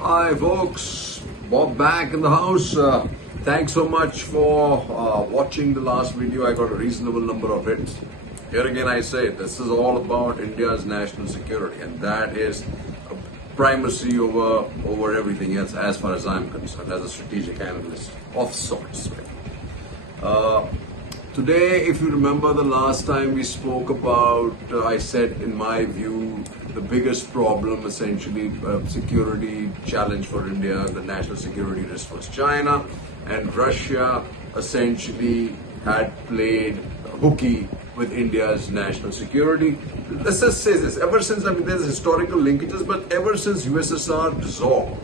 Hi folks, Bob back in the house. Thanks so much for watching the last video. I got a reasonable number of hits. Here again I say, this is all about India's national security, and that is a primacy over everything else as far as I'm concerned, as a strategic analyst of sorts. Today, if you remember the last time we spoke about, I said in my view, the biggest problem, essentially, security challenge for India, the national security risk was China, and Russia essentially had played hooky with India's national security. Let's just say this, ever since, there's historical linkages, but ever since USSR dissolved,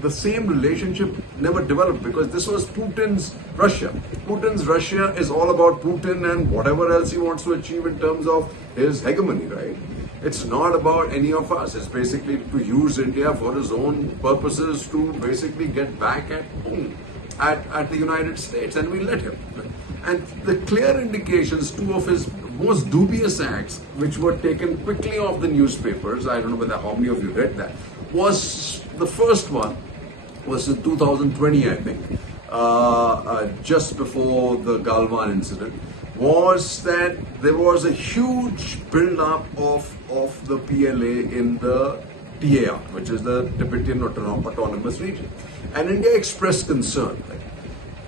the same relationship never developed because this was Putin's Russia. Putin's Russia is all about Putin and whatever else he wants to achieve in terms of his hegemony, right? It's not about any of us. It's basically to use India for his own purposes, to basically get back at home, at the United States, and we let him. And the clear indications, two of his most dubious acts, which were taken quickly off the newspapers, I don't know whether how many of you read that, was the first one was in 2020, I think, just before the Galwan incident, was that there was a huge build-up of the PLA in the TAR, which is the Tibetan Autonomous Region. And India expressed concern.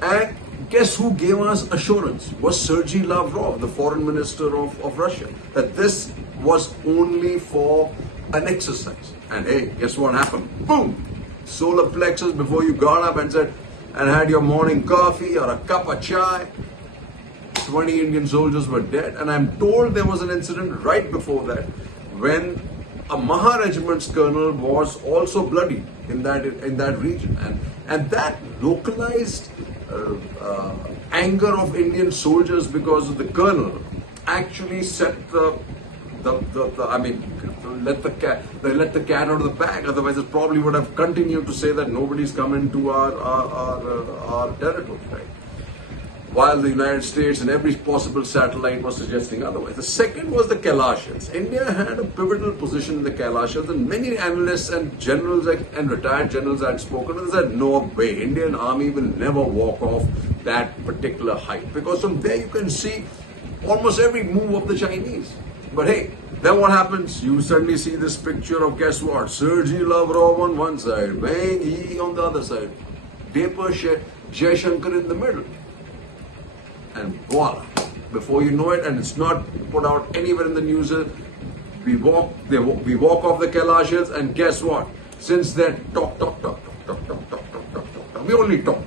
Right? And guess who gave us assurance? Was Sergei Lavrov, the foreign minister of Russia, that this was only for an exercise. And hey, guess what happened? Boom! Solar plexus before you got up and said, and had your morning coffee or a cup of chai. 20 Indian soldiers were dead, and I'm told there was an incident right before that when a Maha regiment's colonel was also bloodied in that region, and that localized anger of Indian soldiers because of the colonel actually set let the cat out of the bag. Otherwise, it probably would have continued to say that nobody's come into our territory, right? While the United States and every possible satellite was suggesting otherwise. The second was the Kalashians. India had a pivotal position in the Kalashians, and many analysts and generals and retired generals had spoken and said, no way, Indian army will never walk off that particular height. Because from there you can see almost every move of the Chinese. But hey, then what happens? You suddenly see this picture of, guess what? Sergei Lavrov on one side, Wang Yi on the other side, Dapper Jaishankar in the middle. And voila, before you know it, and it's not put out anywhere in the news, we walk off the Kalashians, and guess what? Since then, talk. We only talk.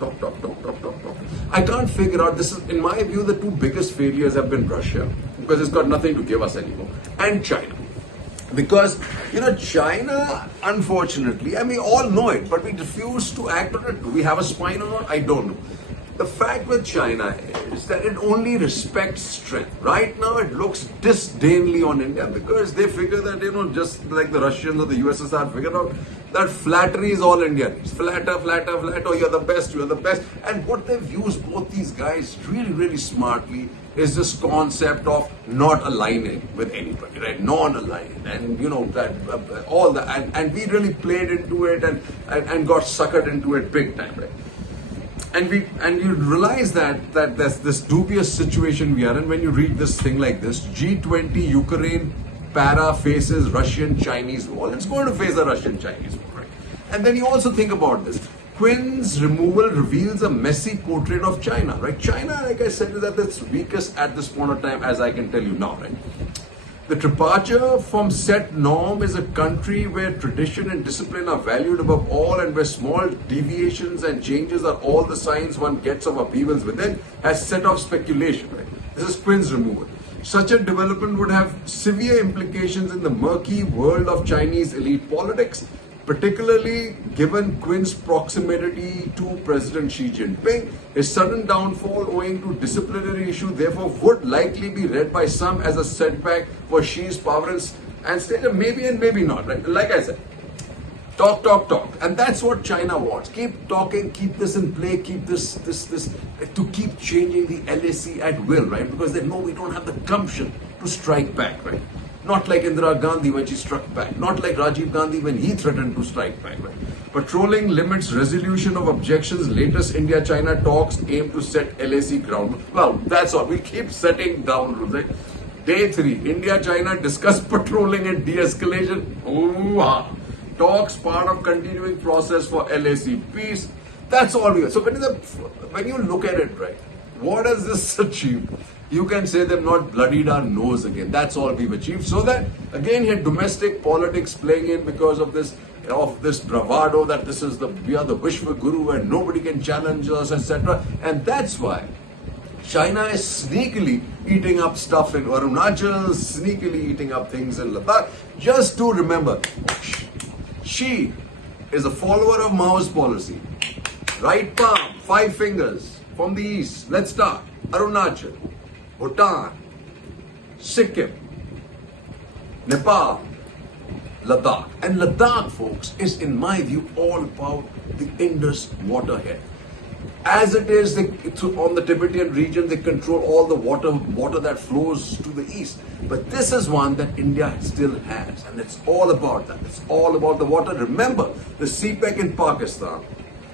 I can't figure out, this is, in my view, the two biggest failures have been Russia, because it's got nothing to give us anymore, and China. Because, China, unfortunately, all know it, but we refuse to act on it. Do we have a spine or not? I don't know. The fact with China is that it only respects strength. Right now, it looks disdainfully on India because they figure that, just like the Russians or the USSR figured out, that flattery is all India needs. Flatter, oh, you're the best. And what they've used, both these guys, really, really smartly, is this concept of not aligning with anybody, right? Non-aligning, and that all that, and we really played into it and got suckered into it big time, right? And you realize that there's this dubious situation we are in when you read this thing like this: G20 Ukraine para faces Russian-Chinese war. It's going to face a Russian-Chinese war, right? And then you also think about this. Quinn's removal reveals a messy portrait of China, right? China, like I said, is at its weakest at this point of time, as I can tell you now, right? The departure from set norm is a country where tradition and discipline are valued above all, and where small deviations and changes are all the signs one gets of upheavals within, has set off speculation, right? This is Quinn's removal. Such a development would have severe implications in the murky world of Chinese elite politics, particularly given Quinn's proximity to President Xi Jinping. His sudden downfall owing to disciplinary issue therefore would likely be read by some as a setback for Xi's power and state, maybe and maybe not, right? Like I said, talk. And that's what China wants. Keep talking, keep this in play, keep this, to keep changing the LAC at will, right? Because they know we don't have the gumption to strike back, right? Not like Indira Gandhi when she struck back. Not like Rajiv Gandhi when he threatened to strike back. Right? Patrolling limits resolution of objections. Latest India-China talks aim to set LAC ground. Well, that's all. We keep setting down rules. Right? Day 3. India-China discuss patrolling and de-escalation. Ooh-ah. Talks part of continuing process for LAC peace. That's all we are. So when you look at it, right, what does this achieve? You can say they've not bloodied our nose again. That's all we've achieved. So that again here domestic politics playing in because of this bravado that we are the Vishwa Guru and nobody can challenge us, etc. And that's why China is sneakily eating up stuff in Arunachal, sneakily eating up things in Ladakh. Just to remember, she is a follower of Mao's policy. Right palm, 5 fingers from the east. Let's start. Arunachal, Bhutan, Sikkim, Nepal, Ladakh. And Ladakh, folks, is in my view all about the Indus waterhead. As it is, on the Tibetan region, they control all the water that flows to the east. But this is one that India still has, and it's all about that. It's all about the water. Remember, the CPEC in Pakistan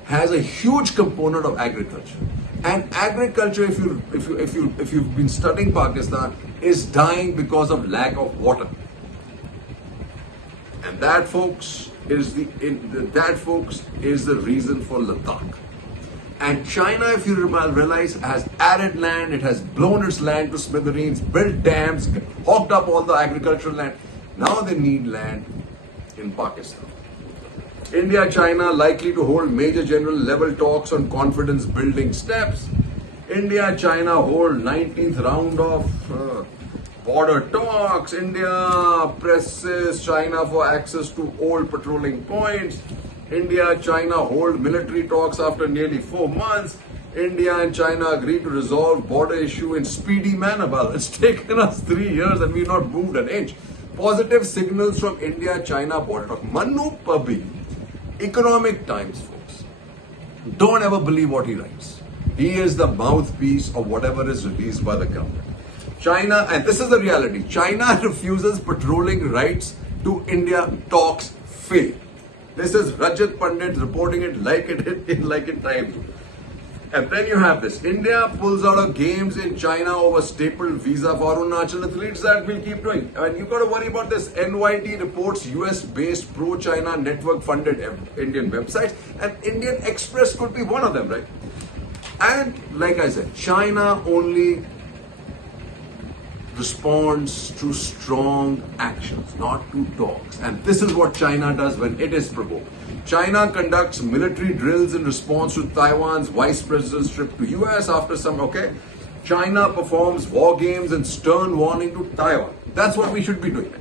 has a huge component of agriculture, and agriculture, if you've been studying Pakistan, is dying because of lack of water. And that, folks, is the reason for Ladakh. And China, if you realize, has arid land. It has blown its land to smithereens, built dams, hogged up all the agricultural land. Now they need land in Pakistan. India, China likely to hold major general level talks on confidence building steps. India, China hold 19th round of border talks. India presses China for access to old patrolling points. India, China hold military talks after nearly 4 months. India and China agree to resolve border issue in speedy manner. Well, it's taken us 3 years and we've not moved an inch. Positive signals from India-China border talk. Manu Pabi, Economic Times, folks. Don't ever believe what he writes. He is the mouthpiece of whatever is released by the government. China, and this is the reality, China refuses patrolling rights to India, talks fail. This is Rajat Pandit reporting it like it times. And then you have this. India pulls out of games in China over stapled visa for Arunachal athletes. That we'll keep doing. And you've got to worry about this. NYT reports US-based pro-China network-funded Indian websites. And Indian Express could be one of them, right? And like I said, China only responds to strong actions, not to talks. And this is what China does when it is provoked. China conducts military drills in response to Taiwan's vice president's trip to US after China performs war games and stern warning to Taiwan. That's what we should be doing.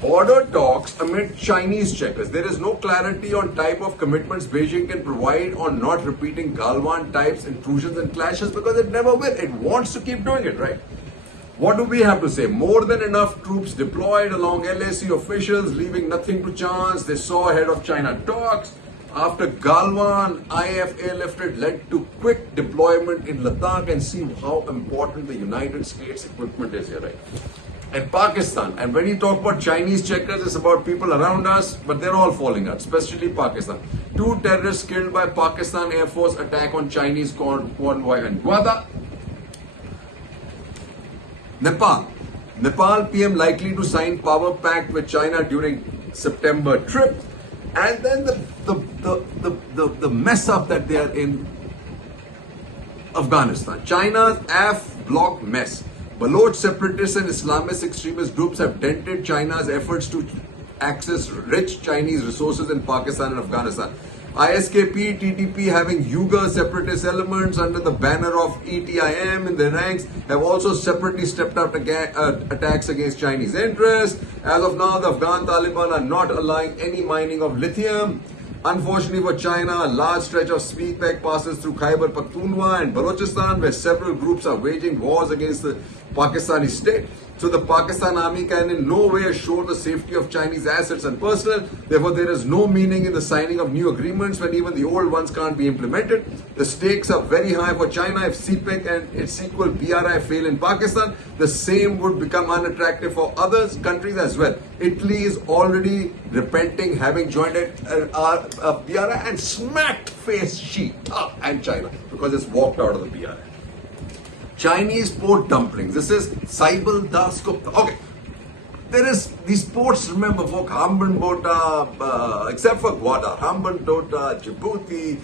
Border talks amid Chinese checkers. There is no clarity on type of commitments Beijing can provide on not repeating Galwan types intrusions and clashes because it never will. It wants to keep doing it, right? What do we have to say? More than enough troops deployed along LAC officials, leaving nothing to chance. They saw ahead of China talks. After Galwan, IF airlifted led to quick deployment in Ladakh, and see how important the United States equipment is here, right? And Pakistan. And when you talk about Chinese checkers, it's about people around us, but they're all falling out, especially Pakistan. 2 terrorists killed by Pakistan Air Force attack on Chinese convoy in Gwadar. Nepal PM likely to sign power pact with China during September trip. And then the mess up that they are in Afghanistan. China's AF bloc mess. Baloch separatists and Islamist extremist groups have dented China's efforts to access rich Chinese resources in Pakistan and Afghanistan. ISKP, TTP having Uyghur separatist elements under the banner of ETIM in their ranks have also separately stepped up attacks against Chinese interests. As of now, the Afghan Taliban are not allowing any mining of lithium. Unfortunately for China, a large stretch of CPEC passes through Khyber Pakhtunkhwa and Balochistan, where several groups are waging wars against the Pakistani state. So the Pakistan army can in no way assure the safety of Chinese assets and personnel. Therefore, there is no meaning in the signing of new agreements when even the old ones can't be implemented. The stakes are very high for China. If CPEC and its sequel BRI fail in Pakistan, the same would become unattractive for other countries as well. Italy is already repenting, having joined BRI and smacked face Xi and China because it's walked out of the BRI. Chinese port dumplings. This is Saibal Das Gupta. Okay. There is these ports, remember, folk, Hambantota, except for Gwadar, Hambantota, Djibouti,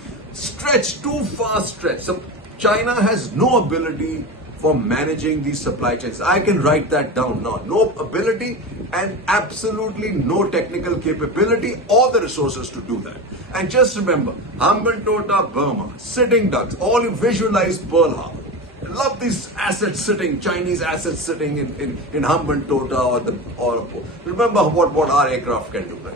too far stretched. So China has no ability for managing these supply chains. I can write that down now. No ability and absolutely no technical capability or the resources to do that. And just remember, Hambantota, Burma, sitting ducks, all you visualize Pearl Harbor. Love these assets sitting, Chinese assets sitting in Hambantota or remember what our aircraft can do, right?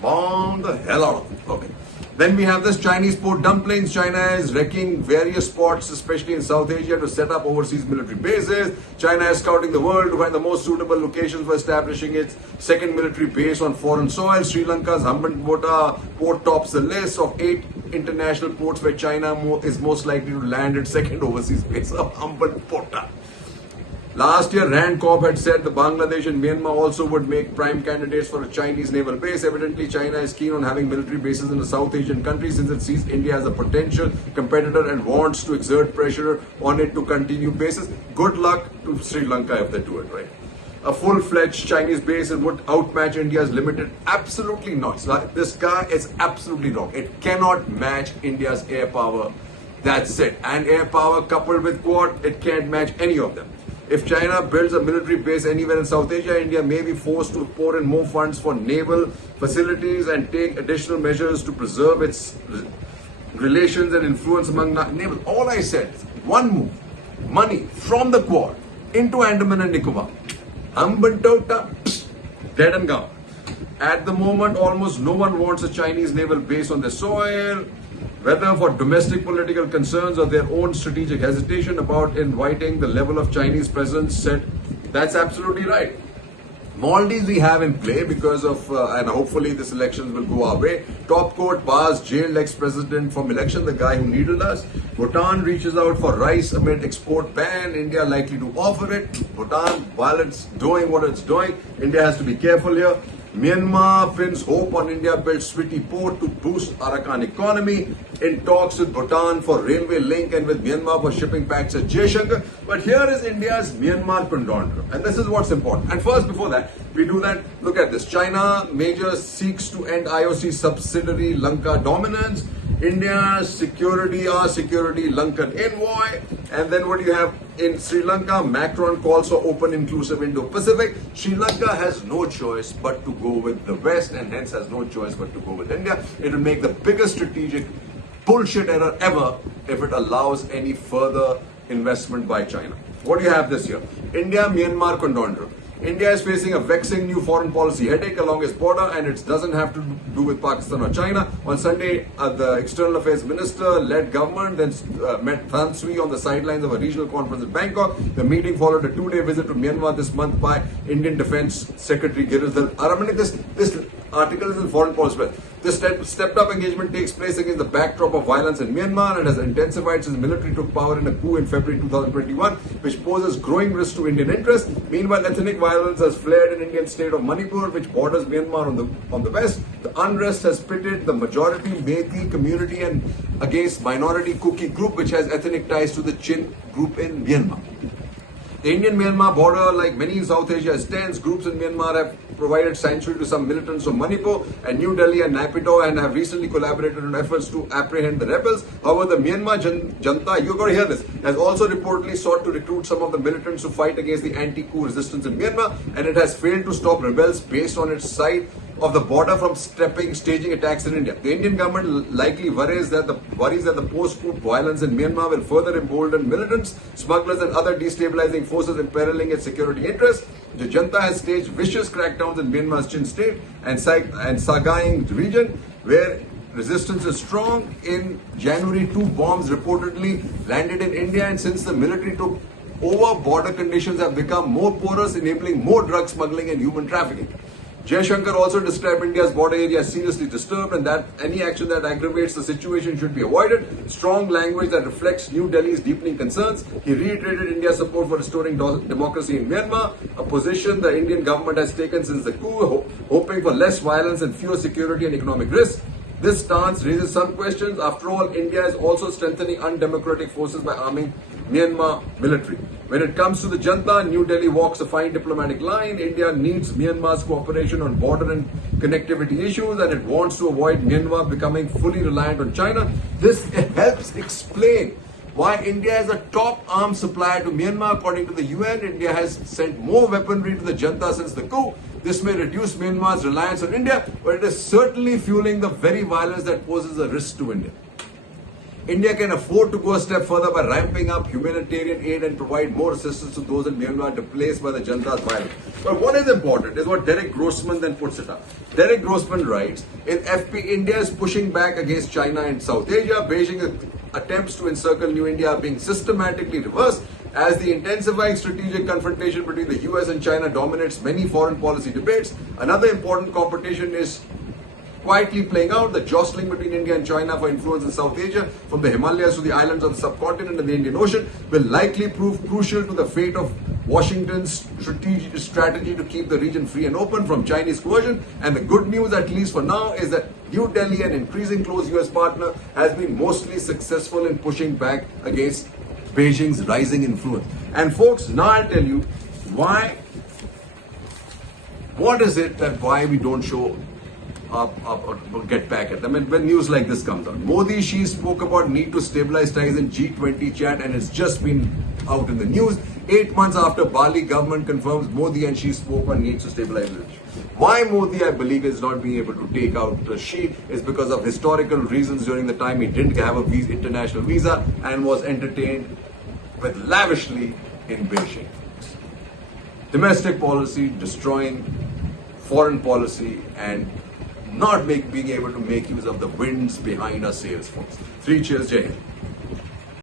Bomb the hell out of them. Okay. Then we have this Chinese port dumplings. China is wrecking various spots, especially in South Asia, to set up overseas military bases. China is scouting the world to find the most suitable locations for establishing its second military base on foreign soil. Sri Lanka's Hambantota port tops the list of 8 international ports where China is most likely to land its second overseas base of Hambantota. Last year, Rand Corp had said the Bangladesh and Myanmar also would make prime candidates for a Chinese naval base. Evidently, China is keen on having military bases in the South Asian countries since it sees India as a potential competitor and wants to exert pressure on it to continue bases. Good luck to Sri Lanka if they do it right. A full-fledged Chinese base would outmatch India's limited. Absolutely not. So this guy is absolutely wrong. It cannot match India's air power. That's it. And air power coupled with Quad, it can't match any of them. If China builds a military base anywhere in South Asia, India may be forced to pour in more funds for naval facilities and take additional measures to preserve its relations and influence among naval. All I said is one move, money from the Quad into Andaman and Nicobar. Hambantota, dead and gone. At the moment, almost no one wants a Chinese naval base on their soil, whether for domestic political concerns or their own strategic hesitation about inviting the level of Chinese presence said. That's absolutely right. Maldives we have in play because of, and hopefully this elections will go our way. Top court bars jailed ex-president from election, the guy who needled us. Bhutan reaches out for rice amid export ban. India likely to offer it. Bhutan, while it's doing what it's doing, India has to be careful here. Myanmar pins hope on India builds Switi port to boost Arakan economy. In talks with Bhutan for railway link and with Myanmar for shipping packs at Jaishankar. But here is India's Myanmar conundrum. And this is what's important. And first, before that, we do that. Look at this. China major seeks to end IOC subsidiary Lanka dominance. India's security, our security, Lankan envoy. And then what do you have in Sri Lanka? Macron calls for open, inclusive Indo-Pacific. Sri Lanka has no choice but to go with the West and hence has no choice but to go with India. It will make the biggest strategic bullshit error ever if it allows any further investment by China. What do you have this year? India-Myanmar conundrum. India is facing a vexing new foreign policy headache along its border, and it doesn't have to do with Pakistan or China. On Sunday, the External Affairs Minister led government then met Than Sui on the sidelines of a regional conference in Bangkok. The meeting followed a 2-day visit to Myanmar this month by Indian Defence Secretary Giridhar Aramani. This article is in Foreign Policy. This stepped-up engagement takes place against the backdrop of violence in Myanmar and has intensified since the military took power in a coup in February 2021, which poses growing risk to Indian interests. Meanwhile, ethnic violence has flared in Indian state of Manipur, which borders Myanmar on the west. The unrest has pitted the majority Meitei community and against minority Kuki group, which has ethnic ties to the Chin group in Myanmar. The Indian-Myanmar border, like many in South Asia, is tense. Groups in Myanmar have provided sanctuary to some militants of Manipur and New Delhi and Naypyidaw and have recently collaborated on efforts to apprehend the rebels. However, the Myanmar Janta, you're going to hear this, has also reportedly sought to recruit some of the militants to fight against the anti-coup resistance in Myanmar, and it has failed to stop rebels based on its side of the border from staging attacks in India. The Indian government likely worries that the post-coup violence in Myanmar will further embolden militants, smugglers and other destabilizing forces imperiling its security interests. The junta has staged vicious crackdowns in Myanmar's Chin state and Sagaing region, where resistance is strong. In January, 2 bombs reportedly landed in India, and since the military took over border conditions have become more porous, enabling more drug smuggling and human trafficking. Jaishankar also described India's border area as seriously disturbed and that any action that aggravates the situation should be avoided. Strong language that reflects New Delhi's deepening concerns. He reiterated India's support for restoring democracy in Myanmar, a position the Indian government has taken since the coup, hoping for less violence and fewer security and economic risks. This stance raises some questions. After all, India is also strengthening undemocratic forces by arming Myanmar military. When it comes to the Janta, New Delhi walks a fine diplomatic line. India needs Myanmar's cooperation on border and connectivity issues and it wants to avoid Myanmar becoming fully reliant on China. This helps explain why India is a top arms supplier to Myanmar. According to the UN, India has sent more weaponry to the Janta since the coup. This may reduce Myanmar's reliance on India, but it is certainly fueling the very violence that poses a risk to India. India can afford to go a step further by ramping up humanitarian aid and provide more assistance to those in Myanmar displaced by the Janta's violence. But what is important is what Derek Grossman then puts it up. Derek Grossman writes, in FP, India is pushing back against China and South Asia. Beijing's attempts to encircle New India are being systematically reversed as the intensifying strategic confrontation between the US and China dominates many foreign policy debates. Another important competition is quietly playing out. The jostling between India and China for influence in South Asia, from the Himalayas to the islands of the subcontinent and the Indian Ocean, will likely prove crucial to the fate of Washington's strategy to keep the region free and open from Chinese coercion. And the good news, at least for now, is that New Delhi, an increasing close US partner, has been mostly successful in pushing back against Beijing's rising influence. And folks, now I'll tell you what is it that why we don't show up or get back at them. And when news like this comes out, Modi, she spoke about need to stabilize ties in G20 chat and it's just been out in the news. 8 months after Bali government confirms Modi and she spoke on needs to stabilize relations. Why Modi, I believe, is not being able to take out the she is because of historical reasons. During the time he didn't have a international visa and was entertained with lavishly in Beijing. Domestic policy destroying foreign policy and not being able to make use of the winds behind our sails, folks. 3 cheers, Jai Hind.